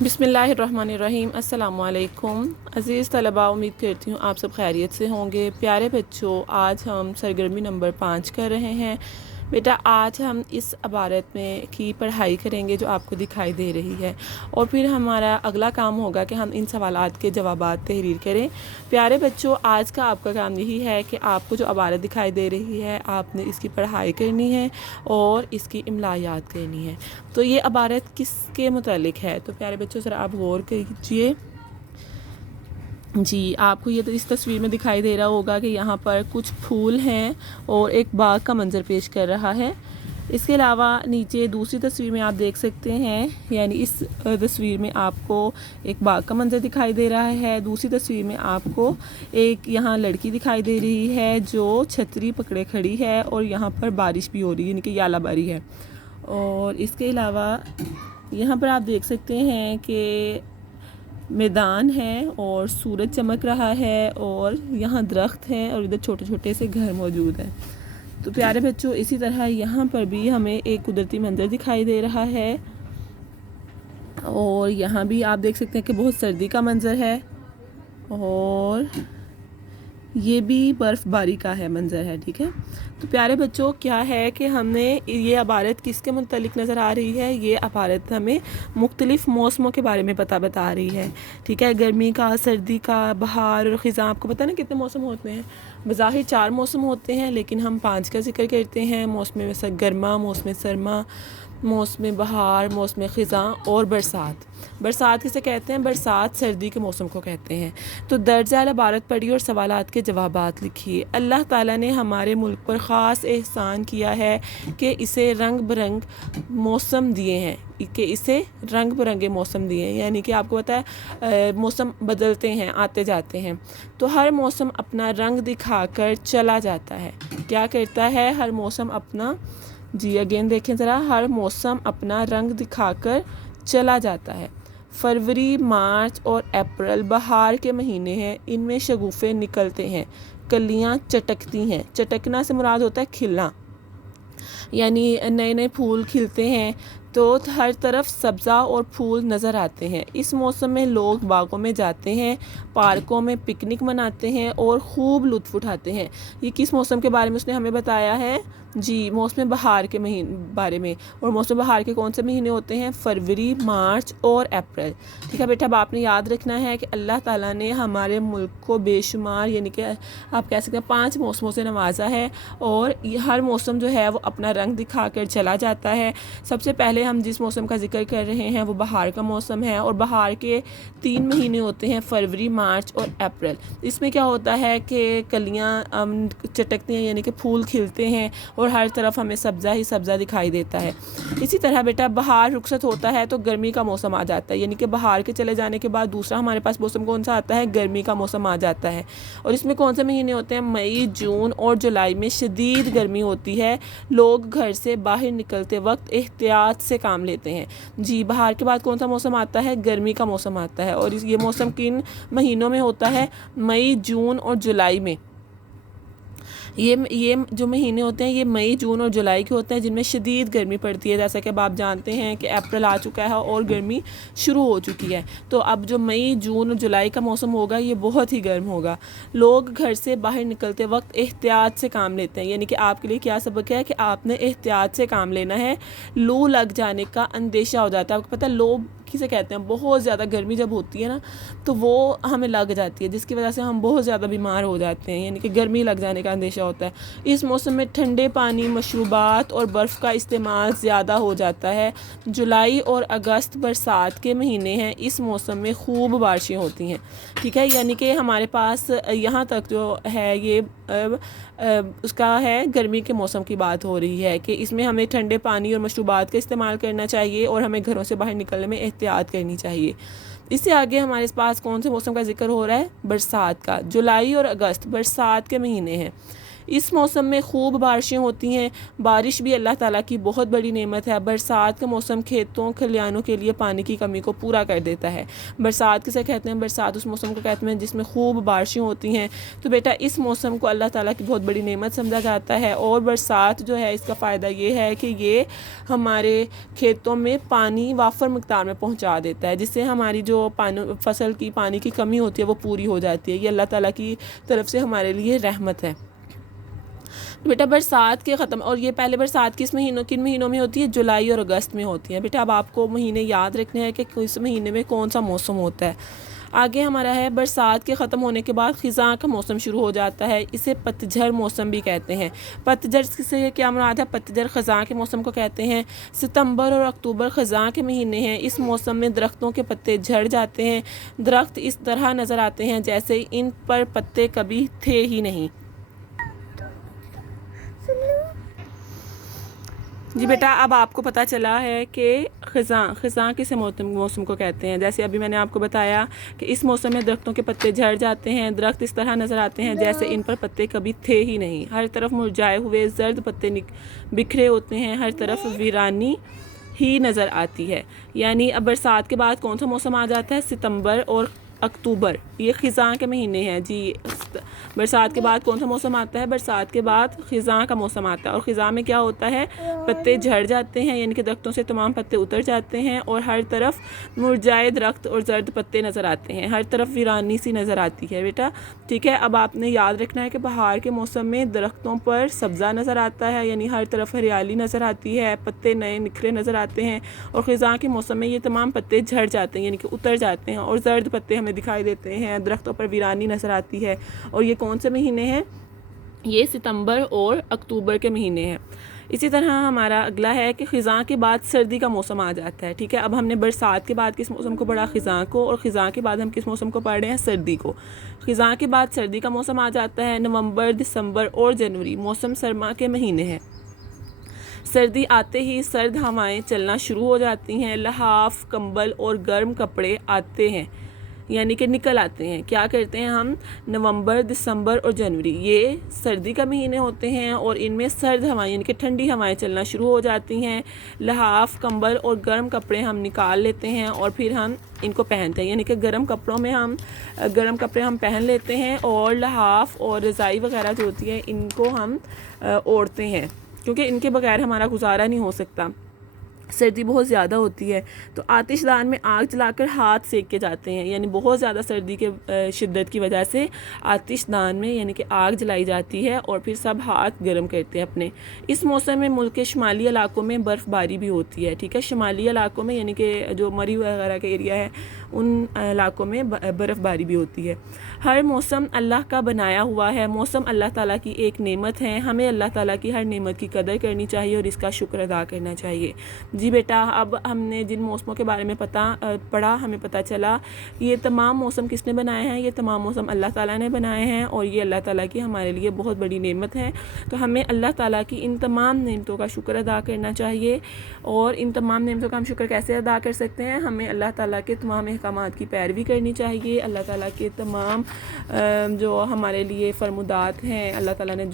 بسم اللہ الرحمن الرحیم۔ السلام علیکم عزیز طلباء، امید کرتی ہوں آپ سب خیریت سے ہوں گے۔ پیارے بچوں، آج ہم سرگرمی نمبر 5 کر رہے ہیں۔ بیٹا آج ہم اس عبارت میں کی پڑھائی کریں گے جو آپ کو دکھائی دے رہی ہے، اور پھر ہمارا اگلا کام ہوگا کہ ہم ان سوالات کے جوابات تحریر کریں۔ پیارے بچوں، آج کا آپ کا کام یہی ہے کہ آپ کو جو عبارت دکھائی دے رہی ہے آپ نے اس کی پڑھائی کرنی ہے اور اس کی املا یاد کرنی ہے۔ تو یہ عبارت کس کے متعلق ہے؟ تو پیارے بچوں ذرا آپ غور کیجئے۔ جی، آپ کو یہ اس تصویر میں دکھائی دے رہا ہوگا کہ یہاں پر کچھ پھول ہیں اور ایک باغ کا منظر پیش کر رہا ہے۔ اس کے علاوہ نیچے دوسری تصویر میں آپ دیکھ سکتے ہیں، یعنی اس تصویر میں آپ کو ایک باغ کا منظر دکھائی دے رہا ہے۔ دوسری تصویر میں آپ کو ایک یہاں لڑکی دکھائی دے رہی ہے جو چھتری پکڑے کھڑی ہے، اور یہاں پر بارش بھی ہو رہی ہے، یعنی کہ یالہ باری ہے۔ اور اس کے علاوہ یہاں پر آپ دیکھ سکتے ہیں کہ میدان ہے اور سورج چمک رہا ہے، اور یہاں درخت ہیں اور ادھر چھوٹے چھوٹے سے گھر موجود ہیں۔ تو پیارے بچوں، اسی طرح یہاں پر بھی ہمیں ایک قدرتی منظر دکھائی دے رہا ہے، اور یہاں بھی آپ دیکھ سکتے ہیں کہ بہت سردی کا منظر ہے، اور یہ بھی برف باری کا ہے منظر ہے، ٹھیک ہے۔ تو پیارے بچوں، کیا ہے کہ ہم نے یہ عبارت کس کے متعلق نظر آ رہی ہے؟ یہ عبارت ہمیں مختلف موسموں کے بارے میں بتا رہی ہے، ٹھیک ہے۔ گرمی کا، سردی کا، بہار اور خزاں۔ آپ کو پتہ نا کتنے موسم ہوتے ہیں؟ بظاہر 4 موسم ہوتے ہیں، لیکن ہم 5 کا ذکر کرتے ہیں: موسم گرما، موسم سرما، موسم بہار، موسم خزاں اور برسات۔ برسات کسے کہتے ہیں؟ برسات سردی کے موسم کو کہتے ہیں۔ تو درج ذیل عبارت پڑھی اور سوالات کے جوابات لکھیے۔ اللہ تعالیٰ نے ہمارے ملک پر خاص احسان کیا ہے کہ اسے رنگ برنگ موسم دیے ہیں، یعنی کہ آپ کو پتہ ہے موسم بدلتے ہیں، آتے جاتے ہیں۔ تو ہر موسم اپنا رنگ دکھا کر چلا جاتا ہے۔ کیا کرتا ہے ہر موسم اپنا؟ جی اگین دیکھیں ذرا، ہر موسم اپنا رنگ دکھا کر چلا جاتا ہے۔ فروری، مارچ اور اپریل بہار کے مہینے ہیں، ان میں شگوفے نکلتے ہیں، کلیاں چٹکتی ہیں۔ چٹکنا سے مراد ہوتا ہے کھلنا، یعنی نئے نئے پھول کھلتے ہیں، تو ہر طرف سبزہ اور پھول نظر آتے ہیں۔ اس موسم میں لوگ باغوں میں جاتے ہیں، پارکوں میں پکنک مناتے ہیں اور خوب لطف اٹھاتے ہیں۔ یہ کس موسم کے بارے میں اس نے ہمیں بتایا ہے؟ جی، موسم بہار کے بارے میں۔ اور موسم بہار کے کون سے مہینے ہوتے ہیں؟ فروری، مارچ اور اپریل، ٹھیک ہے بیٹا۔ اب آپ نے یاد رکھنا ہے کہ اللہ تعالیٰ نے ہمارے ملک کو بے شمار، یعنی کہ آپ کہہ سکتے ہیں 5 موسموں سے نوازا ہے، اور ہر موسم جو ہے وہ اپنا رنگ دکھا کر چلا جاتا ہے۔ سب سے پہلے ہم جس موسم کا ذکر کر رہے ہیں وہ بہار کا موسم ہے، اور بہار کے 3 مہینے ہوتے ہیں: فروری، مارچ اور اپریل۔ اس میں کیا ہوتا ہے کہ کلیاں چٹکتی ہیں، یعنی کہ پھول کھلتے ہیں، اور ہر طرف ہمیں سبزہ ہی سبزہ دکھائی دیتا ہے۔ اسی طرح بیٹا بہار رخصت ہوتا ہے تو گرمی کا موسم آ جاتا ہے، یعنی کہ بہار کے چلے جانے کے بعد دوسرا ہمارے پاس موسم کون سا آتا ہے؟ گرمی کا موسم آ جاتا ہے۔ اور اس میں کون سے مہینے ہوتے ہیں؟ مئی، جون اور جولائی میں شدید گرمی ہوتی ہے، لوگ گھر سے باہر نکلتے وقت احتیاط سے کام لیتے ہیں۔ جی، بہار کے بعد کون سا موسم آتا ہے؟ گرمی کا موسم آتا ہے، اور یہ موسم کن مہینوں میں ہوتا ہے؟ مئی، جون اور جولائی میں۔ یہ جو مہینے ہوتے ہیں یہ مئی، جون اور جولائی کے ہوتے ہیں، جن میں شدید گرمی پڑتی ہے۔ جیسا کہ اب آپ جانتے ہیں کہ اپریل آ چکا ہے اور گرمی شروع ہو چکی ہے، تو اب جو مئی، جون اور جولائی کا موسم ہوگا یہ بہت ہی گرم ہوگا۔ لوگ گھر سے باہر نکلتے وقت احتیاط سے کام لیتے ہیں، یعنی کہ آپ کے لیے کیا سبق ہے کہ آپ نے احتیاط سے کام لینا ہے۔ لو لگ جانے کا اندیشہ ہو جاتا ہے۔ آپ کو پتہ ہے لو کسے کہتے ہیں؟ بہت زیادہ گرمی جب ہوتی ہے نا تو وہ ہمیں لگ جاتی ہے، جس کی وجہ سے ہم بہت زیادہ بیمار ہو جاتے ہیں، یعنی کہ گرمی لگ جانے کا اندیشہ ہوتا ہے۔ اس موسم میں ٹھنڈے پانی، مشروبات اور برف کا استعمال زیادہ ہو جاتا ہے۔ جولائی اور اگست برسات کے مہینے ہیں، اس موسم میں خوب بارشیں ہوتی ہیں، ٹھیک ہے۔ یعنی کہ ہمارے پاس یہاں تک جو ہے یہ اس کا ہے گرمی کے موسم کی بات ہو رہی ہے کہ اس میں ہمیں ٹھنڈے پانی اور مشروبات کا استعمال کرنا چاہیے، اور ہمیں گھروں سے باہر نکلنے میں احتیاط کرنی چاہیے۔ اس سے آگے ہمارے پاس کون سے موسم کا ذکر ہو رہا ہے؟ برسات کا۔ جولائی اور اگست برسات کے مہینے ہیں، اس موسم میں خوب بارشیں ہوتی ہیں۔ بارش بھی اللہ تعالیٰ کی بہت بڑی نعمت ہے۔ برسات کا موسم کھیتوں کھلیانوں کے لیے پانی کی کمی کو پورا کر دیتا ہے۔ برسات کسے کہتے ہیں؟ برسات اس موسم کو کہتے ہیں جس میں خوب بارشیں ہوتی ہیں۔ تو بیٹا اس موسم کو اللہ تعالیٰ کی بہت بڑی نعمت سمجھا جاتا ہے، اور برسات جو ہے اس کا فائدہ یہ ہے کہ یہ ہمارے کھیتوں میں پانی وافر مقدار میں پہنچا دیتا ہے، جس سے ہماری جو فصل کی پانی کی کمی ہوتی ہے وہ پوری ہو جاتی ہے۔ یہ اللہ تعالیٰ کی طرف سے ہمارے لیے رحمت ہے۔ بیٹا برسات کے ختم، اور یہ پہلے برسات کن مہینوں میں ہوتی ہے؟ جولائی اور اگست میں ہوتی ہے۔ بیٹا اب آپ کو مہینے یاد رکھنے ہیں کہ کس مہینے میں کون سا موسم ہوتا ہے۔ آگے ہمارا ہے برسات کے ختم ہونے کے بعد خزاں کا موسم شروع ہو جاتا ہے، اسے پتجھڑ موسم بھی کہتے ہیں۔ پتجھڑ سے کیا مراد ہے؟ پتجھڑ خزاں کے موسم کو کہتے ہیں۔ ستمبر اور اکتوبر خزاں کے مہینے ہیں۔ اس موسم میں درختوں کے پتے جھڑ جاتے ہیں، درخت اس طرح نظر آتے ہیں جیسے ان پر پتے کبھی تھے ہی نہیں۔ جی بیٹا اب آپ کو پتہ چلا ہے کہ خزاں کس موسم کو کہتے ہیں۔ جیسے ابھی میں نے آپ کو بتایا کہ اس موسم میں درختوں کے پتے جھڑ جاتے ہیں، درخت اس طرح نظر آتے ہیں جیسے ان پر پتے کبھی تھے ہی نہیں، ہر طرف مرجھائے ہوئے زرد پتے بکھرے ہوتے ہیں، ہر طرف ویرانی ہی نظر آتی ہے۔ یعنی اب برسات کے بعد کون سا موسم آ جاتا ہے؟ ستمبر اور اکتوبر، یہ خزاں کے مہینے ہیں۔ جی برسات کے بعد کون سا موسم آتا ہے؟ برسات کے بعد خزاں کا موسم آتا ہے، اور خزاں میں کیا ہوتا ہے؟ پتے جھڑ جاتے ہیں، یعنی کہ درختوں سے تمام پتے اتر جاتے ہیں، اور ہر طرف مرجھائے درخت اور زرد پتے نظر آتے ہیں، ہر طرف ویرانی سی نظر آتی ہے۔ بیٹا ٹھیک ہے، اب آپ نے یاد رکھنا ہے کہ بہار کے موسم میں درختوں پر سبزہ نظر آتا ہے، یعنی ہر طرف ہریالی نظر آتی ہے، پتے نئے نکھرے نظر آتے ہیں، اور خزاں کے موسم میں یہ تمام پتے جھڑ جاتے ہیں، یعنی کہ اتر جاتے ہیں، اور زرد پتے ہمیں دکھائی دیتے ہیں، درختوں پر ویرانی نظر آتی ہے۔ اور یہ کون سے مہینے ہیں؟ یہ ستمبر اور اکتوبر کے مہینے ہیں۔ اسی طرح ہمارا اگلا ہے کہ خزاں کے بعد سردی کا موسم آ جاتا ہے۔ ٹھیک ہے، اب ہم نے برسات کے بعد کس موسم کو پڑھا؟ خزاں کو، اور خزاں کے بعد ہم کس موسم کو پڑھ رہے ہیں؟ سردی کو۔ خزاں کے بعد سردی کا موسم آ جاتا ہے۔ نومبر، دسمبر اور جنوری موسم سرما کے مہینے ہیں۔ سردی آتے ہی سرد ہوائیں چلنا شروع ہو جاتی ہیں، لحاف، کمبل اور گرم کپڑے آتے ہیں، یعنی کہ نکل آتے ہیں۔ کیا کرتے ہیں ہم؟ نومبر، دسمبر اور جنوری یہ سردی کا مہینے ہوتے ہیں، اور ان میں سرد ہوائیں یعنی کہ ٹھنڈی ہوائیں چلنا شروع ہو جاتی ہیں۔ لحاف، کمبل اور گرم کپڑے ہم نکال لیتے ہیں، اور پھر ہم ان کو پہنتے ہیں، یعنی کہ گرم کپڑے ہم پہن لیتے ہیں، اور لحاف اور رضائی وغیرہ جو ہوتی ہے ان کو ہم اوڑھتے ہیں، کیونکہ ان کے بغیر ہمارا گزارا نہیں ہو سکتا، سردی بہت زیادہ ہوتی ہے۔ تو آتش دان میں آگ جلا کر ہاتھ سیک کے جاتے ہیں، یعنی بہت زیادہ سردی کے شدت کی وجہ سے آتش دان میں یعنی کہ آگ جلائی جاتی ہے، اور پھر سب ہاتھ گرم کرتے ہیں اپنے۔ اس موسم میں ملک کے شمالی علاقوں میں برف باری بھی ہوتی ہے۔ ٹھیک ہے، شمالی علاقوں میں یعنی کہ جو مری وغیرہ کا ایریا ہے ان علاقوں میں برف باری بھی ہوتی ہے۔ ہر موسم اللہ کا بنایا ہوا ہے، موسم اللہ تعالیٰ کی ایک نعمت ہے، ہمیں اللہ تعالیٰ کی ہر نعمت کی قدر کرنی چاہیے اور اس کا شکر ادا کرنا چاہیے۔ جی بیٹا اب ہم نے جن موسموں کے بارے میں پڑھا، ہمیں پتہ چلا یہ تمام موسم کس نے بنائے ہیں؟ یہ تمام موسم اللہ تعالیٰ نے بنائے ہیں، اور یہ اللہ تعالیٰ کی ہمارے لیے بہت بڑی نعمت ہے۔ تو ہمیں اللہ تعالیٰ کی ان تمام نعمتوں کا شکر ادا کرنا چاہیے، اور ان تمام نعمتوں کا ہم شکر کیسے ادا کر سکتے ہیں؟ ہمیں اللہ تعالیٰ کے تمام احکامات کی پیروی کرنی چاہیے، اللہ تعالیٰ کے تمام جو ہمارے لیے فرمودات ہیں، اللہ تعالیٰ نے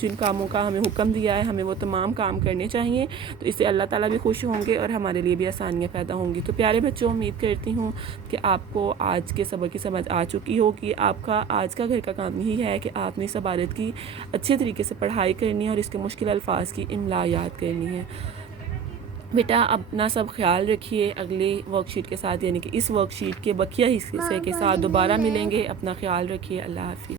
جن کاموں کا ہمیں حکم دیا ہے ہمیں وہ تمام کام کرنے چاہیے، تو اس سے اللہ تعالیٰ بھی خوش ہوں گے اور ہمارے لیے بھی آسانیاں پیدا ہوں گی۔ تو پیارے بچوں امید کرتی ہوں کہ آپ کو آج کے سبق کی سمجھ آ چکی ہوگی۔ آپ کا آج کا گھر کا کام یہی ہے کہ آپ نے اس عبارت کی اچھے طریقے سے پڑھائی کرنی ہے اور اس کے مشکل الفاظ کی املا یاد کرنی ہے۔ بیٹا اپنا سب خیال رکھیے، اگلی ورک شیٹ کے ساتھ یعنی کہ اس ورک شیٹ کے بقیہ حصے کے ساتھ دوبارہ ملیں گے۔ اپنا خیال رکھیے، اللہ حافظ۔